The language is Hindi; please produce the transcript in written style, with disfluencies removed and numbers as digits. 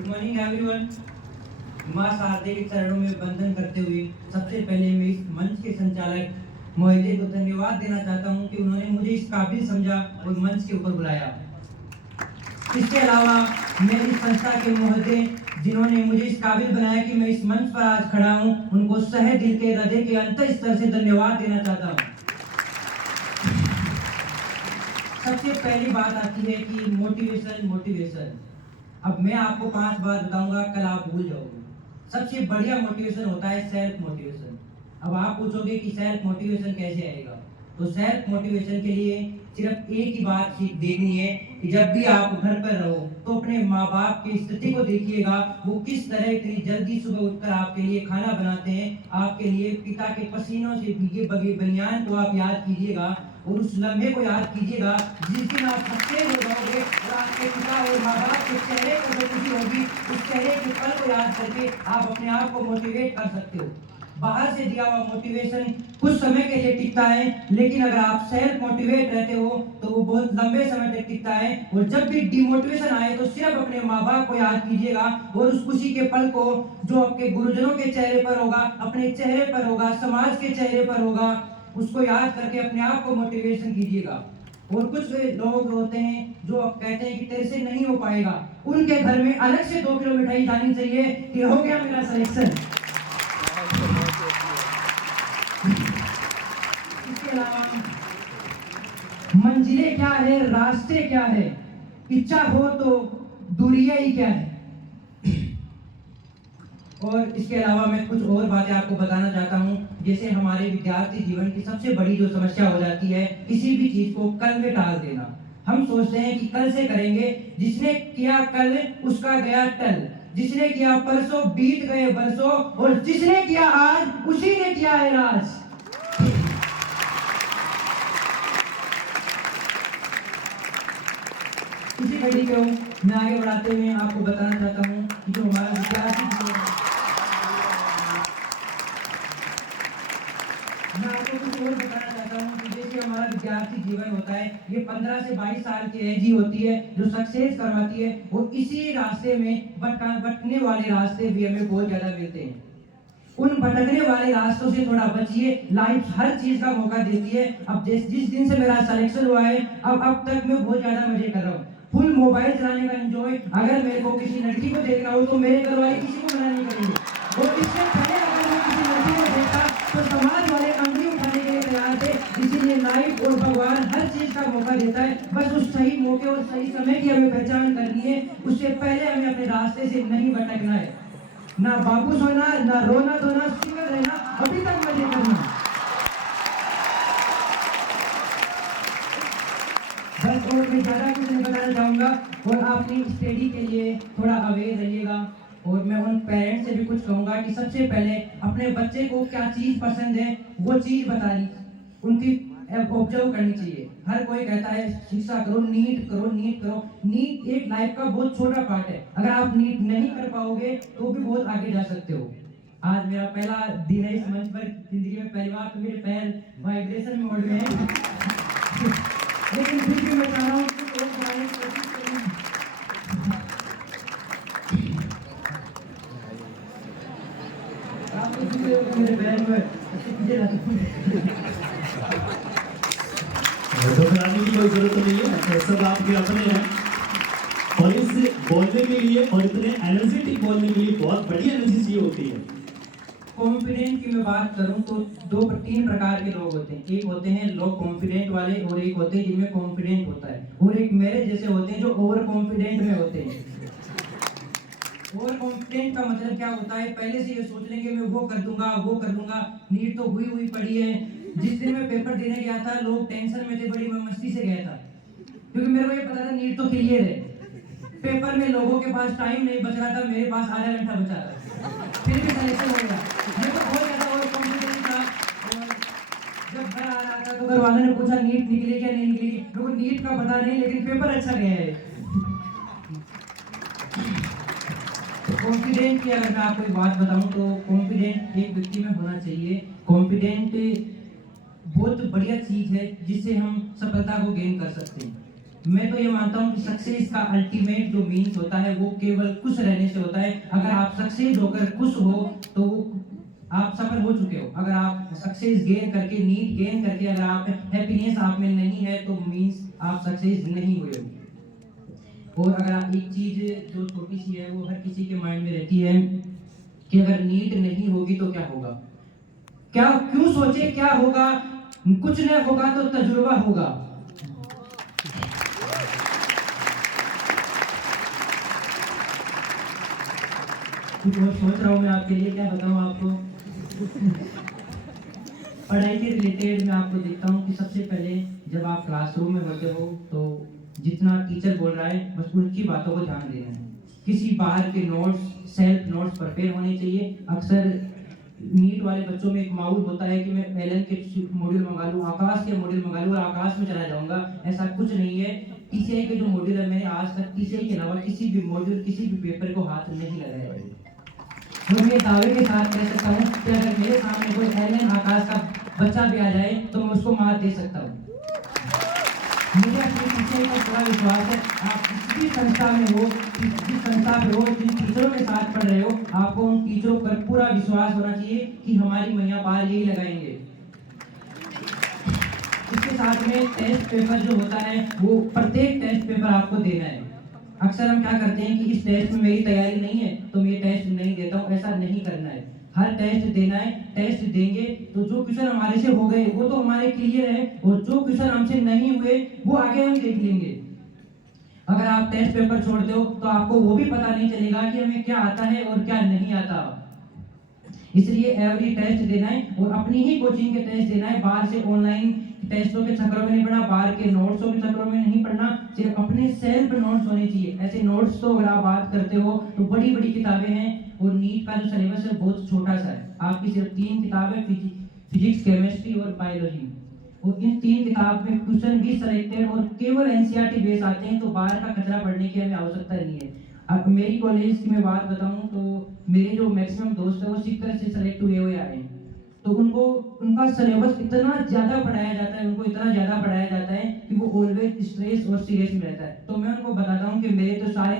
Good morning everyone. मां शारदे के चरणों में वंदन करते हुए सबसे पहले मैं इस मंच के संचालक महोदय को धन्यवाद देना चाहता हूं कि उन्होंने मुझे इस काबिल समझा और मंच के ऊपर बुलाया। इसके अलावा मैं इस संस्था के महोदय जिन्होंने मुझे इस काबिल बनाया कि मैं इस मंच पर आज खड़ा हूं, उनको सहे दिल के हृदय के अंतर स्तर से धन्यवाद देना चाहता हूं। सबसे पहली बात आती है कि मोटिवेशन। अब मैं आपको 5 बात बताऊंगा, कल आप भूल जाओगे। सबसे बढ़िया मोटिवेशन होता है सेल्फ मोटिवेशन। अब आप पूछोगे कि सेल्फ मोटिवेशन कैसे आएगा, तो सेल्फ मोटिवेशन के लिए सिर्फ एक ही बात देखनी है कि जब भी आप घर पर रहो तो अपने माँ बाप की स्थिति को देखिएगा, वो किस तरह इतनी जल्दी सुबह उठकर आपके लिए खाना बनाते हैं। आपके लिए पिता के पसीनों से भीगे बगे बनियान को आप याद कीजिएगा और उस लम्हे को याद कीजिएगा जिस दिन आप सच्चे हो जाओगे और आपके पिता और माँ बाप के चेहरे पर जो खुशी होगी, उस चेहरे के पल को याद करके आप अपने आप को मोटिवेट कर सकते हो। बाहर से दिया हुआ मोटिवेशन कुछ समय के लिए टिकता है, लेकिन अगर आप सेल्फ मोटिवेट रहते हो तो वो बहुत लंबे समय तक टिकता है। और जब भी डिमोटिवेशन आए तो सिर्फ अपने माँ बाप को याद कीजिएगा और उस खुशी के पल को जो आपके गुरुजनों के चेहरे पर होगा, अपने चेहरे पर होगा, समाज के चेहरे पर होगा, उसको याद करके अपने आप को मोटिवेशन कीजिएगा। और कुछ लोग होते हैं जो कहते हैं कि तेरे से नहीं हो पाएगा, उनके घर में अलग से 2 किलो मिठाई जानी चाहिए कि हो गया मेरा सिलेक्शन। इसके अलावा मंजिलें क्या है, रास्ते क्या है, इच्छा हो तो दूरियां ही क्या है। और इसके अलावा मैं कुछ और बातें आपको बताना चाहता हूं। जैसे हमारे विद्यार्थी जीवन की सबसे बड़ी जो समस्या हो जाती है, किसी भी चीज को कल में टाल देना। हम सोचते हैं कि कल से करेंगे, जिसने किया कल उसका गया टल, जिसने किया परसों बीत गए बरसों, और जिसने किया आज उसी ने किया है राज। इसी कड़ी को मैं आगे बढ़ाते हुए आपको बताना चाहता हूँ कि जो हमारा विद्यार्थी जीवन है, मैं आपको कुछ और बताना चाहता हूँ कि जैसे हमारा विद्यार्थी जीवन होता है, ये 15 से 22 साल की एज ही होती है जो सक्सेस करवाती है। और इसी रास्ते में भटकने वाले रास्ते भी हमें बहुत ज्यादा मिलते हैं। उन भटकने वाले रास्तों से थोड़ा बचिए। लाइफ हर चीज का मौका देती है। अब जिस दिन से मेरा सिलेक्शन हुआ है, अब तक मैं बहुत ज्यादा मजे कर रहा हूँ। फुल मोबाइल चलाने का एंजॉय। अगर मेरे को किसी लड़की को देखना हो तो मेरे घर वाले किसी को मना नहीं करेंगे। और इससे पहले अगर मैं किसी लड़की को देखता तो समाज वाले अंगली उठाने के लिए तैयार थे। इसीलिए लाइफ और भगवान हर चीज का मौका देता है, बस उस सही मौके और सही समय की हमें पहचान करनी है। उससे पहले हमें अपने रास्ते से नहीं भटकना है। ना बाबूस होना, ना रोना धोना, सिंगल रहना, अभी तक मजे करना। बस और मैं ज्यादा कुछ नहीं बताना चाहूंगा। और आप अपनी स्टडी के लिए थोड़ा अवेयर रहिएगा। और मैं उन पेरेंट्स से भी कुछ कहूंगा कि सबसे पहले अपने बच्चे को क्या चीज पसंद है वो चीज बतानी, उनकी ऑब्जर्व करनी चाहिए। हर कोई कहता है शिक्षा करो, नीट करो, नीट करो। नीट एक लाइफ का बहुत छोटा पार्ट है। अगर आप नीट नहीं कर पाओगे तो भी बहुत आगे जा सकते हो। आज मेरा पहला दिन है इस मंच पर, जिंदगी में पहली बार, तो मेरे पैर वाइब्रेशन मोड में है। लेकिन फिर भी मैं चाह रहा हूँ कुछ और बनाने की कोशिश करूँ। आप कुछ भी मेरे पैर में घबराने की कोई जरूरत नहीं है, सब आपके अपने हैं। और इस बोलने के लिए और इतने एनर्जेटिक बोलने के लिए बहुत बड़ी एनर्जी चाहिए होती है। कॉन्फिडेंट की मैं बात करूं तो 2-3 प्रकार के लोग होते हैं। एक होते हैं लो कॉन्फिडेंट वाले, और एक होते हैं जिनमें कॉन्फिडेंट होता है, और एक मेरे जैसे होते हैं जो ओवर कॉन्फिडेंट में होते हैं। ओवर कॉन्फिडेंट का मतलब क्या होता है, पहले से ये सोच लेंगे मैं वो कर दूंगा। नीट तो हुई पड़ी है। जिस दिन मैं पेपर देने गया था लोग टेंशन में थे, बड़ी मैं मस्ती से गया था क्योंकि मेरे को ये पता था नीट तो क्लियर है। पेपर में लोगों के पास टाइम नहीं बच रहा था, मेरे पास आधा घंटा बचा था, फिर भी सिलेक्शन हो गया। ये तो बहुत ज्यादा ओवर कॉन्फिडेंस था। और जब घर आ रहा था तो घर वालों ने पूछा नीट निकली क्या नहीं निकली। मेरे को नीट का पता नहीं, लेकिन पेपर अच्छा गया है। कॉन्फिडेंट की अगर मैं आपको एक बात बताऊं तो कॉन्फिडेंट एक व्यक्ति में होना चाहिए। कॉन्फिडेंट बहुत बढ़िया चीज है जिससे हम सफलता को गेन कर सकते हैं। मैं तो ये मानता हूँ कि सक्सेस का अल्टीमेट जो मीन्स होता है वो केवल खुश रहने से होता है। अगर आप सक्सेस होकर खुश हो तो आप सफल हो चुके हो। अगर आप सक्सेस गेन करके, नीट गेन करके अगर आप हैप्पीनेस आप में नहीं है तो मीन्स आप सक्सेस नहीं हुए हो। और अगर आप एक चीज जो छोटी सी है वो हर किसी के माइंड में रहती है कि अगर नीट नहीं होगी तो क्या होगा। क्या क्यों सोचे क्या होगा, कुछ नहीं होगा तो तजुर्बा होगा। कुछ और सोच रहा हूँ मैं आपके लिए, क्या बताऊँ आपको। पढ़ाई के रिलेटेड मैं आपको देखता हूँ कि सबसे पहले जब आप क्लासरूम में होते हो तो जितना टीचर बोल रहा है बस उनकी बातों को ध्यान देना है। किसी बाहर के नोट्स, सेल्फ नोट्स प्रिपेयर होने चाहिए। अक्सर नीट वाले बच्चों में एक माहौल होता है कि मैं एलन के मॉड्यूल मंगा लूँ, आकाश के मॉड्यूल मंगा लूँ और आकाश में चला जाऊंगा। ऐसा कुछ नहीं है। टीसीआई के जो मॉड्यूल है, मैंने आज तक टीसीआई के अलावा किसी भी मॉड्यूल, किसी भी पेपर को हाथ नहीं लगाया है। तो मैं दावे के साथ कह सकता हूँ कि अगर मेरे सामने कोई एलियन आकाश का बच्चा भी आ जाए तो मैं उसको मार दे सकता हूँ। मुझे अपने टीचर पर पूरा विश्वास है। आप जिस भी संस्था में हो, जिस संस्था में हो, जिन टीचरों के साथ पढ़ रहे हो, आपको उन टीचरों पर पूरा विश्वास होना चाहिए कि हमारी मैया पार यही लगाएंगे। इसके साथ में टेस्ट पेपर जो होता है वो प्रत्येक टेस्ट पेपर आपको देना है। अक्सर हम क्या करते हैं कि इस टेस्ट में मेरी तैयारी नहीं है तो मैं ये टेस्ट नहीं देता हूँ। ऐसा नहीं करना है, हर टेस्ट देना है। टेस्ट देंगे तो जो क्वेश्चन हमारे से हो गए वो तो हमारे क्लियर है, और जो क्वेश्चन हमसे नहीं हुए वो आगे हम देख लेंगे। अगर आप टेस्ट पेपर छोड़ते हो तो आपको वो भी पता नहीं चलेगा कि हमें क्या आता है और क्या नहीं आता। इसलिए एवरी टेस्ट देना है और अपनी ही कोचिंग के टेस्ट देना है। बाहर से ऑनलाइन टेस्टों के चक्करों में नहीं पढ़ना, बाहर के नोट्सों के चक्करों में नहीं पढ़ना। सिर्फ अपने सेल्फ नोट्स होने चाहिए। ऐसे नोट्स तो अगर आप बात करते हो तो बड़ी बड़ी किताबें हैं और नीट का जो सिलेबस है बहुत छोटा सा है। आपकी सिर्फ 3 किताबें, फिजिक्स, केमिस्ट्री और बायोलॉजी। और इन 3 किताब में क्वेश्चन भी सिलेक्टेड और केवल एनसीईआरटी बेस आते हैं, तो बाहर का कचरा पढ़ने की हमें आवश्यकता नहीं है। अब मेरी कॉलेज की मैं बात बताऊं तो मेरे जो मैक्सिमम दोस्त है वो सिक्कर से सेलेक्ट हुए आए हैं। तो उनको उनका सिलेबस इतना ज्यादा पढ़ाया जाता है, उनको इतना ज्यादा पढ़ाया जाता है कि वो ऑलवेज स्ट्रेस और सीरियस में रहता है। तो मैं उनको बताता हूँ कि मेरे तो सारे